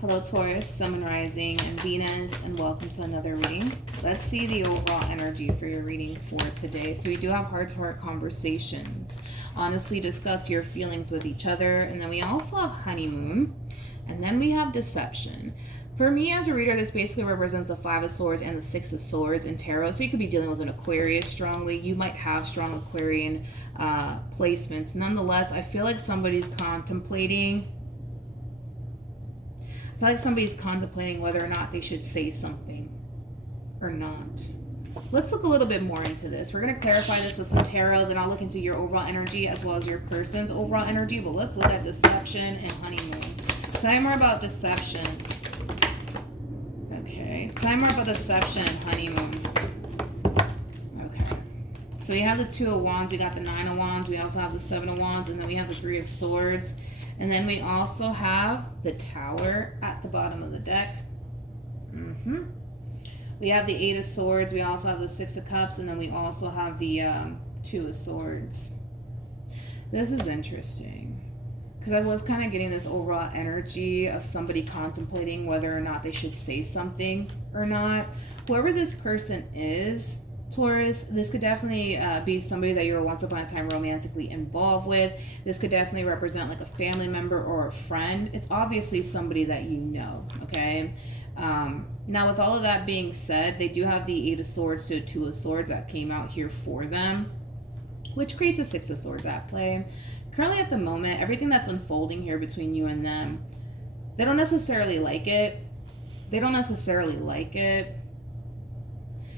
Hello Taurus, Sun and Rising, and Venus, and welcome to another reading. Let's see the overall energy for your reading for today. So we do have heart-to-heart conversations. Honestly discuss your feelings with each other. And then we also have honeymoon. And then we have deception. For me as a reader, this basically represents the Five of Swords and the Six of Swords in tarot. So you could be dealing with an Aquarius strongly. You might have strong Aquarian placements. Nonetheless, I feel like somebody's contemplating whether or not they should say something or not. Let's look a little bit more into this. We're going to clarify this with some tarot, then I'll look into your overall energy as well as your person's overall energy. But let's look at deception and honeymoon. Tell me more about deception. Okay. Tell me more about deception and honeymoon. Okay. So we have the Two of Wands, we got the Nine of Wands, we also have the Seven of Wands, and then we have the Three of Swords. And then we also have the Tower at the bottom of the deck. We have the Eight of Swords. We also have the Six of Cups. And then we also have the Two of Swords. This is interesting. Because I was kind of getting this overall energy of somebody contemplating whether or not they should say something or not. Whoever this person is, Taurus, this could definitely be somebody that you were once upon a time romantically involved with. This could definitely represent like a family member or a friend. It's obviously somebody that you know, okay? Now, with all of that being said, they do have the Eight of Swords to Two of Swords that came out here for them, which creates a Six of Swords at play. Currently at the moment, everything that's unfolding here between you and them, they don't necessarily like it.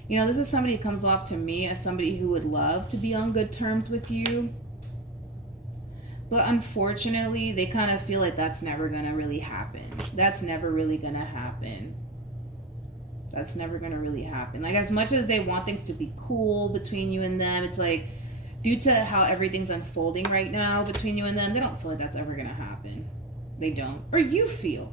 You know, this is somebody who comes off to me as somebody who would love to be on good terms with you. But unfortunately, they kind of feel like that's never going to really happen. That's never really going to happen. Like, as much as they want things to be cool between you and them, it's like, due to how everything's unfolding right now between you and them, they don't feel like that's ever going to happen. They don't. Or you feel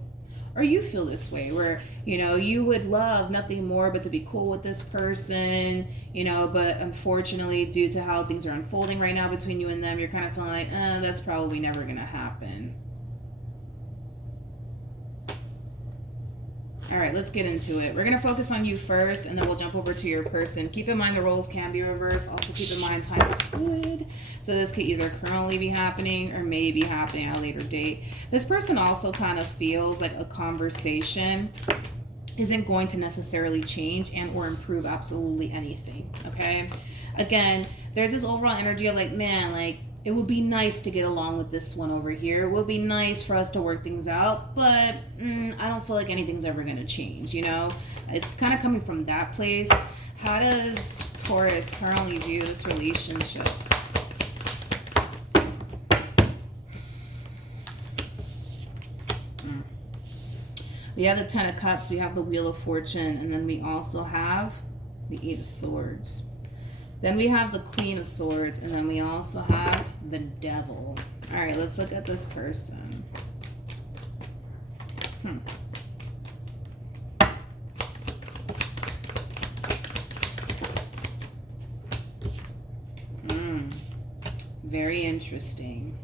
this way where, you know, you would love nothing more but to be cool with this person, you know, but unfortunately, due to how things are unfolding right now between you and them, you're kind of feeling like, that's probably never going to happen. All right, let's get into it. We're going to focus on you first, and then we'll jump over to your person. Keep in mind the roles can be reversed. Also keep in mind time is fluid. So this could either currently be happening or may be happening at a later date. This person also kind of feels like a conversation isn't going to necessarily change and or improve absolutely anything, okay? Again, there's this overall energy of like, man, like, it would be nice to get along with this one over here. It would be nice for us to work things out, but I don't feel like anything's ever going to change, you know? It's kind of coming from that place. How does Taurus currently view this relationship? We have the Ten of Cups, we have the Wheel of Fortune, and then we also have the Eight of Swords. Then we have the Queen of Swords, and then we also have the Devil. All right, let's look at this person. Very interesting.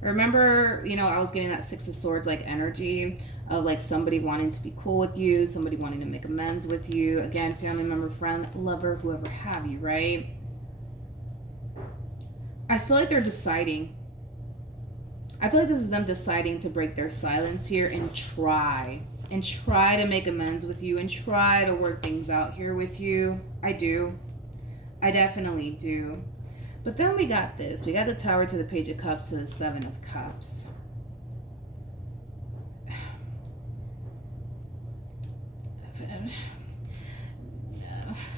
Remember, you know, I was getting that Six of Swords like energy of like somebody wanting to be cool with you, somebody wanting to make amends with you. Again, family member, friend, lover, whoever have you, right? I feel like they're deciding. I feel like this is them deciding to break their silence here and try to make amends with you and try to work things out here with you. I do. I definitely do. But then we got this. We got the Tower to the Page of Cups to the Seven of Cups.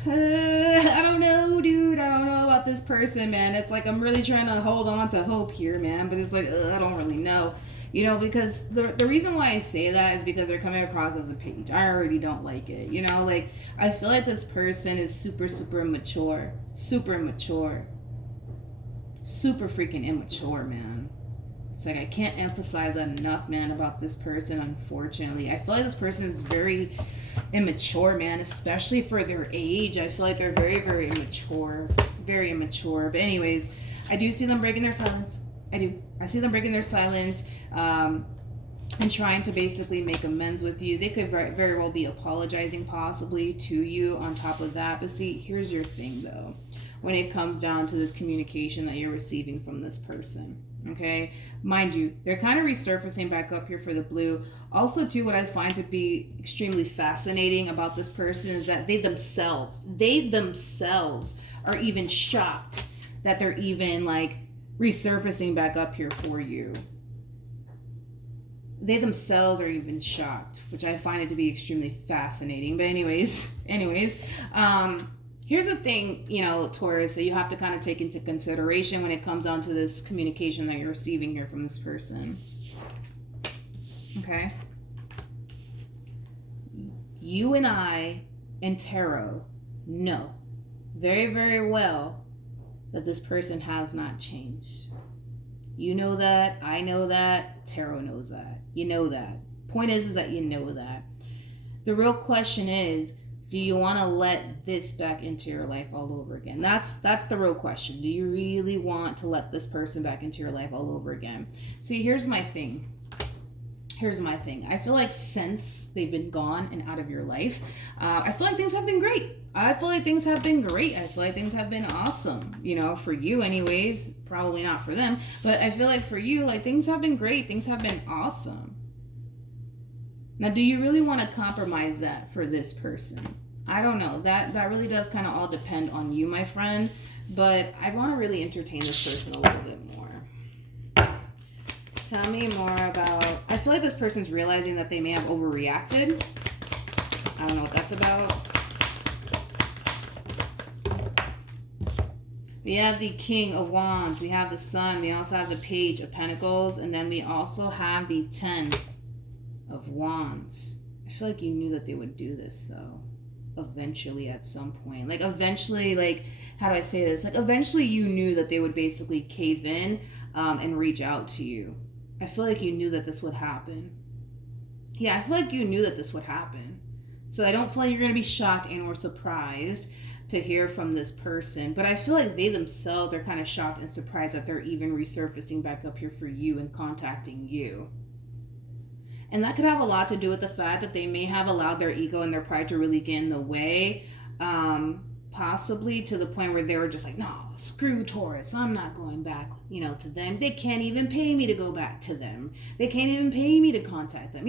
I don't know, dude. I don't know about this person, man. It's like I'm really trying to hold on to hope here, man. But it's like, I don't really know. You know, because the reason why I say that is because they're coming across as a page. I already don't like it. You know, like, I feel like this person is super, super mature. Super mature. Super freaking immature, man. It's like I can't emphasize that enough, man, about this person, unfortunately. I feel like this person is very immature, man, especially for their age. I feel like they're very, very immature. Very immature. But anyways, I do see them breaking their silence. I do. I see them breaking their silence. and trying to basically make amends with you. They could very well be apologizing possibly to you on top of that. But see, here's your thing though, when it comes down to this communication that you're receiving from this person. Okay, mind you, they're kind of resurfacing back up here for the blue. Also, too, what I find to be extremely fascinating about this person is that they themselves are even shocked that they're even like resurfacing back up here for you. They themselves are even shocked, which I find it to be extremely fascinating. But anyways, here's the thing, Taurus, that you have to kind of take into consideration when it comes down to this communication that you're receiving here from this person. Okay? You and I and Tarot know very, very well that this person has not changed. You know that, I know that, Tarot knows that. You know that. Point is that you know that. The real question is, do you want to let this back into your life all over again? That's the real question. Do you really want to let this person back into your life all over again? See, here's my thing. I feel like since they've been gone and out of your life, I feel like things have been great. I feel like things have been awesome, for you anyways. Probably not for them, but I feel like for you, like, things have been great. Things have been awesome. Now, do you really want to compromise that for this person? I don't know. That really does kind of all depend on you, my friend, but I want to really entertain this person a little bit more. Tell me more about... I feel like this person's realizing that they may have overreacted. I don't know what that's about. We have the King of Wands. We have the Sun. We also have the Page of Pentacles. And then we also have the 10 of Wands. I feel like you knew that they would do this, though. Eventually, at some point. Like, eventually, like, how do I say this? Like, eventually you knew that they would basically cave in and reach out to you. I feel like you knew that this would happen. Yeah, I feel like you knew that this would happen. So I don't feel like you're going to be shocked and or surprised to hear from this person. But I feel like they themselves are kind of shocked and surprised that they're even resurfacing back up here for you and contacting you. And that could have a lot to do with the fact that they may have allowed their ego and their pride to really get in the way. Possibly to the point where they were just like, no, screw Taurus. I'm not going back, to them. They can't even pay me to go back to them. They can't even pay me to contact them,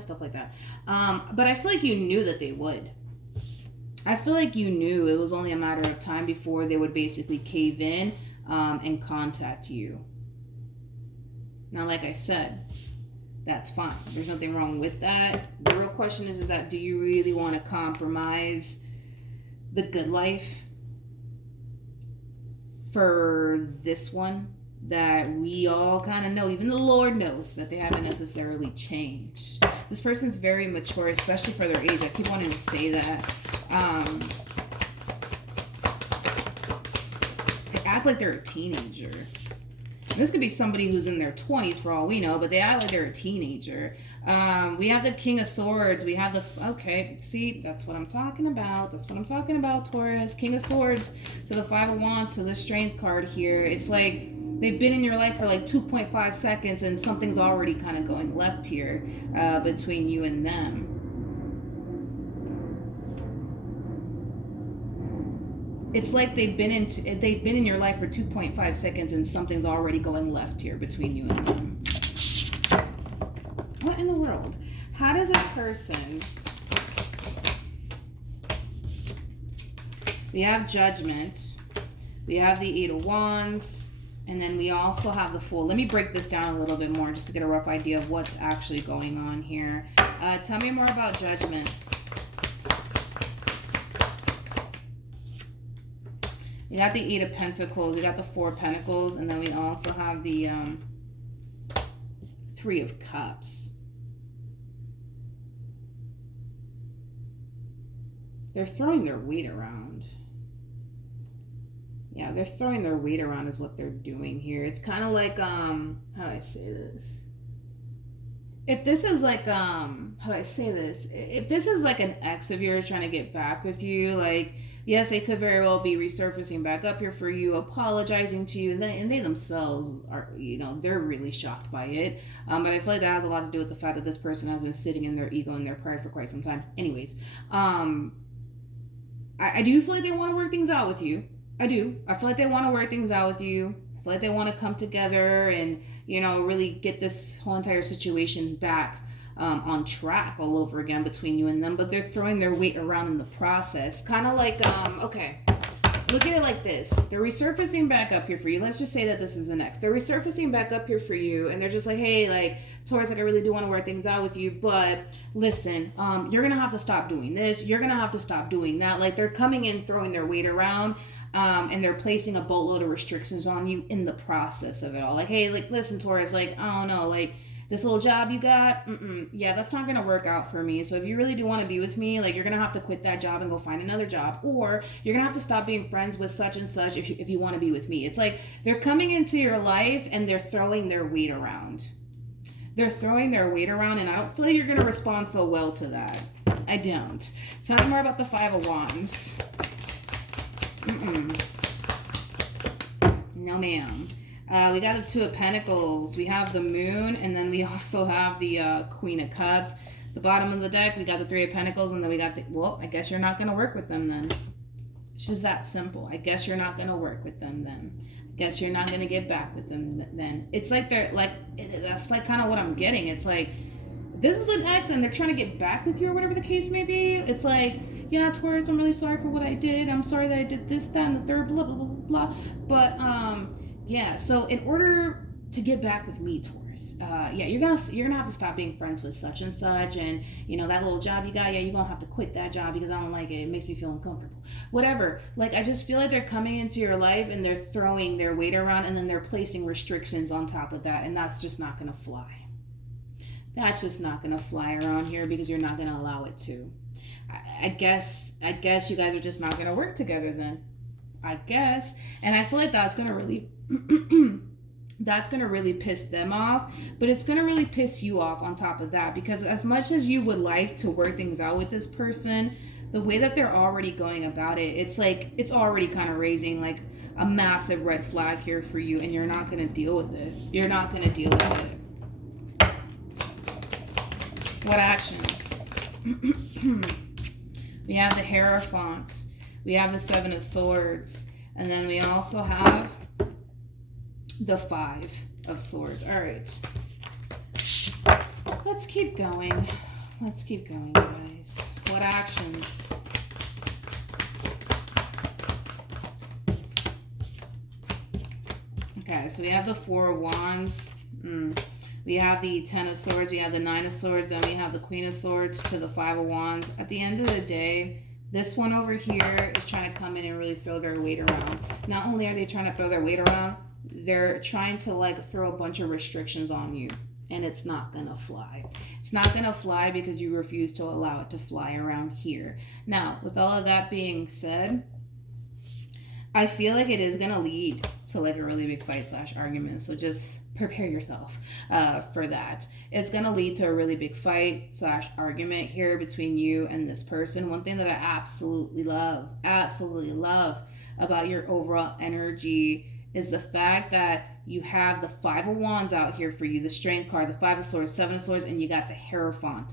stuff like that. But I feel like you knew that they would. I feel like you knew it was only a matter of time before they would basically cave in and contact you. Now, like I said, that's fine. There's nothing wrong with that. The real question is that do you really want to compromise the good life for this one that we all kind of know, even the Lord knows that they haven't necessarily changed? This person's very mature, especially for their age. I keep wanting to say that. They act like they're a teenager. This could be somebody who's in their 20s for all we know, but they act like they're a teenager. We have the King of Swords. We have the... Okay, see, that's what I'm talking about. That's what I'm talking about, Taurus. King of Swords to the Five of Wands to the Strength card here. It's like they've been in your life for like 2.5 seconds and something's already kind of going left here between you and them. It's like they've been in your life for 2.5 seconds and something's already going left here between you and them. What in the world? How does this person... We have Judgment. We have the Eight of Wands. And then we also have the Fool. Let me break this down a little bit more just to get a rough idea of what's actually going on here. Tell me more about Judgment. We got the Eight of Pentacles, we got the Four of Pentacles, and then we also have the Three of Cups. They're throwing their weight around. Yeah, they're throwing their weight around is what they're doing here. It's kind of like, how do I say this? If this is like, how do I say this? If this is like an ex of yours trying to get back with you, like, Yes, they could very well be resurfacing back up here for you, apologizing to you, and they themselves are, they're really shocked by it. But I feel like that has a lot to do with the fact that this person has been sitting in their ego and their pride for quite some time. Anyways, I do feel like they want to work things out with you. I do. I feel like they want to work things out with you. I feel like they want to come together and, really get this whole entire situation back on track all over again between you and them. But they're throwing their weight around in the process. Kind of like, okay, look at it like this. They're resurfacing back up here for you. Let's just say that this is an ex. They're resurfacing back up here for you. And they're just like, hey, like, Taurus, like, I really do want to work things out with you, but listen, you're going to have to stop doing this. You're going to have to stop doing that. Like, they're coming in, throwing their weight around, and they're placing a boatload of restrictions on you in the process of it all. Like, hey, like, listen, Taurus, like, I don't know, like, this little job you got, yeah, that's not going to work out for me. So if you really do want to be with me, like, you're going to have to quit that job and go find another job. Or you're going to have to stop being friends with such and such if you want to be with me. It's like they're coming into your life and they're throwing their weight around. They're throwing their weight around, and I don't feel like you're going to respond so well to that. I don't. Tell me more about the Five of Wands. No, ma'am. We got the Two of Pentacles. We have the Moon, and then we also have the Queen of Cups. The bottom of the deck, we got the Three of Pentacles, and then we got the... Well, I guess you're not going to work with them then. It's just that simple. I guess you're not going to work with them then. Guess you're not going to get back with them then. It's like they're like, that's like kind of what I'm getting. It's like, this is an ex and they're trying to get back with you or whatever the case may be. It's like, yeah, Taurus, I'm really sorry for what I did. I'm sorry that I did this, that, and the third, blah, blah, blah, blah. But, yeah, so in order to get back with me, Taurus, yeah, you're gonna have to stop being friends with such and such, and that little job you got, yeah, you're gonna have to quit that job because I don't like it. It makes me feel uncomfortable. Whatever. Like, I just feel like they're coming into your life and they're throwing their weight around, and then they're placing restrictions on top of that, and that's just not gonna fly. That's just not gonna fly around here because you're not gonna allow it to. I guess you guys are just not gonna work together then. I guess, and I feel like that's gonna really. That's going to really piss them off, but it's going to really piss you off on top of that, because as much as you would like to work things out with this person, the way that they're already going about it, it's like it's already kind of raising like a massive red flag here for you, and you're not going to deal with it. You're not going to deal with it. What actions? We have the Hierophant, we have the Seven of Swords, and then we also have the Five of Swords. All right. Let's keep going. Let's keep going, guys. What actions? Okay, so we have the Four of Wands. We have the Ten of Swords. We have the Nine of Swords. And we have the Queen of Swords to the Five of Wands. At the end of the day, this one over here is trying to come in and really throw their weight around. Not only are they trying to throw their weight around, they're trying to like throw a bunch of restrictions on you, and it's not gonna fly. It's not gonna fly because you refuse to allow it to fly around here. Now, with all of that being said, I feel like it is gonna lead to like a really big fight / argument. So just prepare yourself for that. It's gonna lead to a really big fight / argument here between you and this person. One thing that I absolutely love about your overall energy is the fact that you have the Five of Wands out here for you, the Strength card, the Five of Swords, Seven of Swords, and you got the Hierophant.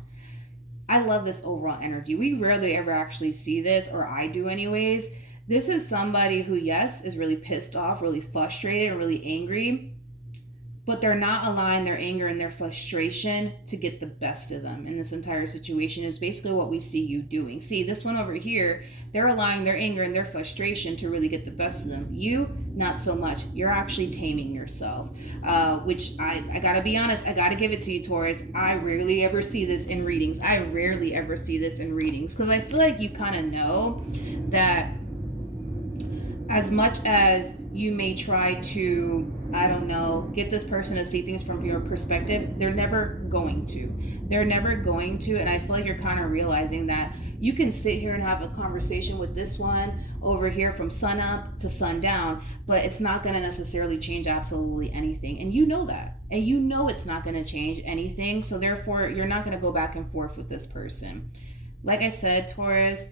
I love this overall energy. We rarely ever actually see this, or I do anyways. This is somebody who, yes, is really pissed off, really frustrated, and really angry, but they're not allowing their anger and their frustration to get the best of them in this entire situation is basically what we see you doing. See, this one over here, they're allowing their anger and their frustration to really get the best of them. You, not so much. You're actually taming yourself, which I gotta be honest, I gotta give it to you, Taurus. I rarely ever see this in readings. Because I feel like you kind of know that as much as you may try to, I don't know, get this person to see things from your perspective, they're never going to. And I feel like you're kind of realizing that you can sit here and have a conversation with this one over here from sun up to sundown, but it's not going to necessarily change absolutely anything. And you know that. And you know it's not going to change anything. So therefore, you're not going to go back and forth with this person. Like I said, Taurus,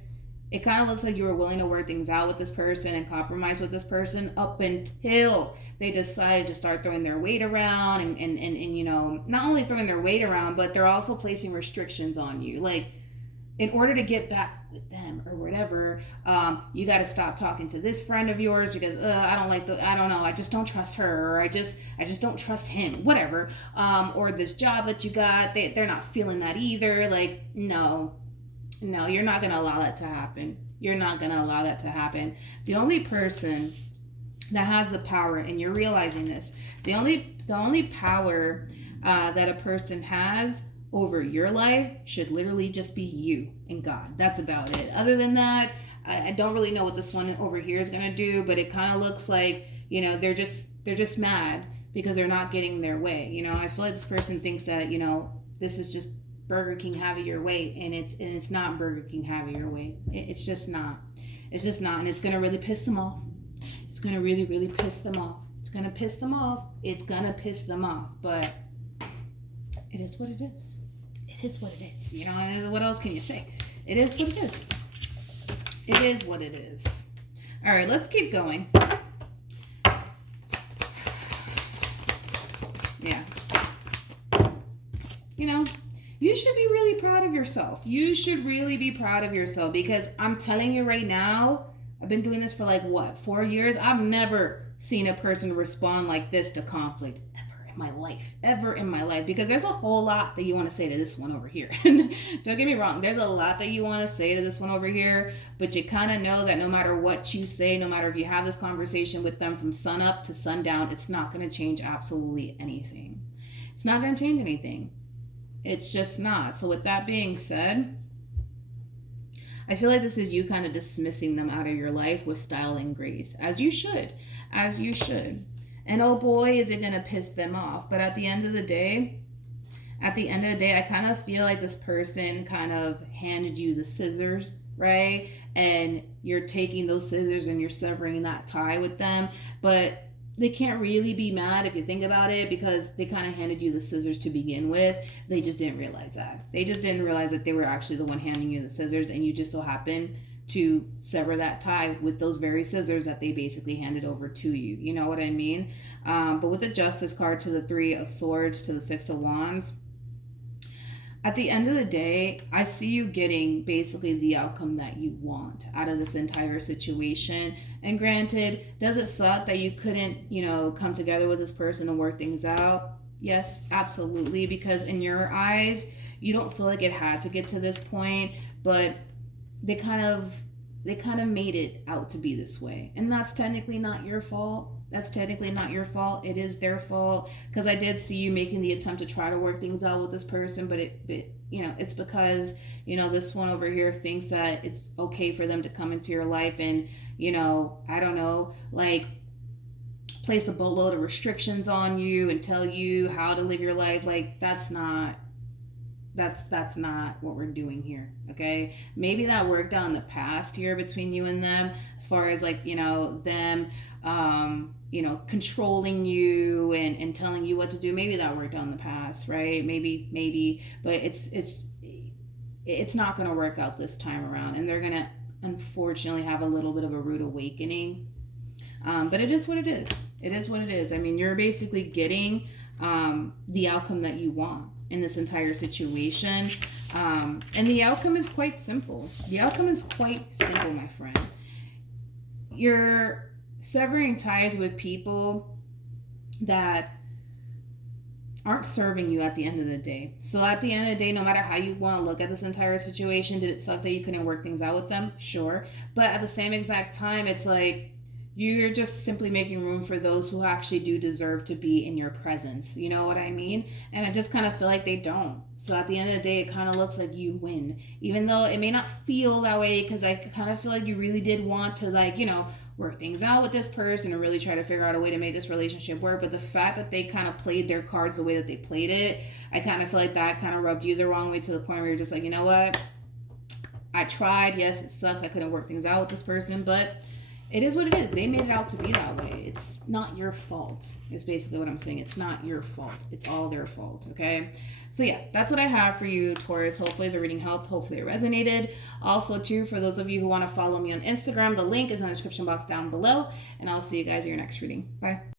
It kind of looks like you were willing to work things out with this person and compromise with this person up until they decided to start throwing their weight around and you know, not only throwing their weight around, but they're also placing restrictions on you. Like, in order to get back with them or whatever, you got to stop talking to this friend of yours because I don't know, I just don't trust her, or I just don't trust him, whatever. Or this job that you got, they're not feeling that either. Like, no, you're not going to allow that to happen. You're not going to allow that to happen. The only person that has the power, and you're realizing this, the only power that a person has over your life should literally just be you and God. That's about it. Other than that, I don't really know what this one over here is going to do, but it kind of looks like, you know, they're just mad because they're not getting their way. You know, I feel like this person thinks that, you know, this is just Burger King have it your way, and it's not Burger King have it your way. It's just not. It's just not, and it's going to really piss them off. It's going to really, really piss them off. It's going to piss them off. It's going to piss them off, but it is what it is. It is what it is. You know, what else can you say? It is what it is. It is what it is. All right, let's keep going. Yeah. You know, you should be really proud of yourself. You should really be proud of yourself, because I'm telling you right now, I've been doing this for like, what, 4 years? I've never seen a person respond like this to conflict ever in my life, because there's a whole lot that you want to say to this one over here. Don't get me wrong, there's a lot that you want to say to this one over here, but you kind of know that no matter what you say, no matter if you have this conversation with them from sun up to sundown, it's not going to change absolutely anything. It's not going to change anything. It's just not. So with that being said, I feel like this is you kind of dismissing them out of your life with style and grace, as you should. And oh boy, is it going to piss them off. But at the end of the day, I kind of feel like this person kind of handed you the scissors, right? And you're taking those scissors and you're severing that tie with them. But they can't really be mad if you think about it, because they kind of handed you the scissors to begin with. They just didn't realize that. They just didn't realize that they were actually the one handing you the scissors, and you just so happen to sever that tie with those very scissors that they basically handed over to you. You know what I mean? But with the Justice card to the 3 of Swords to the 6 of Wands, at the end of the day, I see you getting basically the outcome that you want out of this entire situation. And granted, does it suck that you couldn't, you know, come together with this person and work things out? Yes, absolutely. Because in your eyes, you don't feel like it had to get to this point, but they kind of made it out to be this way. And that's technically not your fault. It is their fault, because I did see you making the attempt to try to work things out with this person, but it you know, it's because, you know, this one over here thinks that it's okay for them to come into your life and, you know, I don't know, like place a boatload of restrictions on you and tell you how to live your life. Like, that's not what we're doing here, okay? Maybe that worked out in the past here between you and them, as far as like, you know, them you know, controlling you and telling you what to do. Maybe that worked out in the past, right? Maybe, but it's not going to work out this time around, and they're going to unfortunately have a little bit of a rude awakening. But it is what it is. It is what it is. I mean, you're basically getting the outcome that you want in this entire situation. And the outcome is quite simple. My friend. You're severing ties with people that aren't serving you at the end of the day. So at the end of the day, no matter how you want to look at this entire situation, did it suck that you couldn't work things out with them? Sure. But at the same exact time, it's like you're just simply making room for those who actually do deserve to be in your presence. You know what I mean? And I just kind of feel like they don't. So at the end of the day, it kind of looks like you win, even though it may not feel that way, because I kind of feel like you really did want to, like, you know, work things out with this person and really try to figure out a way to make this relationship work. But the fact that they kind of played their cards the way that they played it, I kind of feel like that kind of rubbed you the wrong way, to the point where you're just like, you know what? I tried. Yes, it sucks. I couldn't work things out with this person, but It is what it is. They made it out to be that way. It's not your fault, is basically what I'm saying. It's not your fault. It's all their fault, okay? So yeah, that's what I have for you, Taurus. Hopefully the reading helped. Hopefully it resonated. Also, too, for those of you who want to follow me on Instagram, the link is in the description box down below. And I'll see you guys in your next reading. Bye.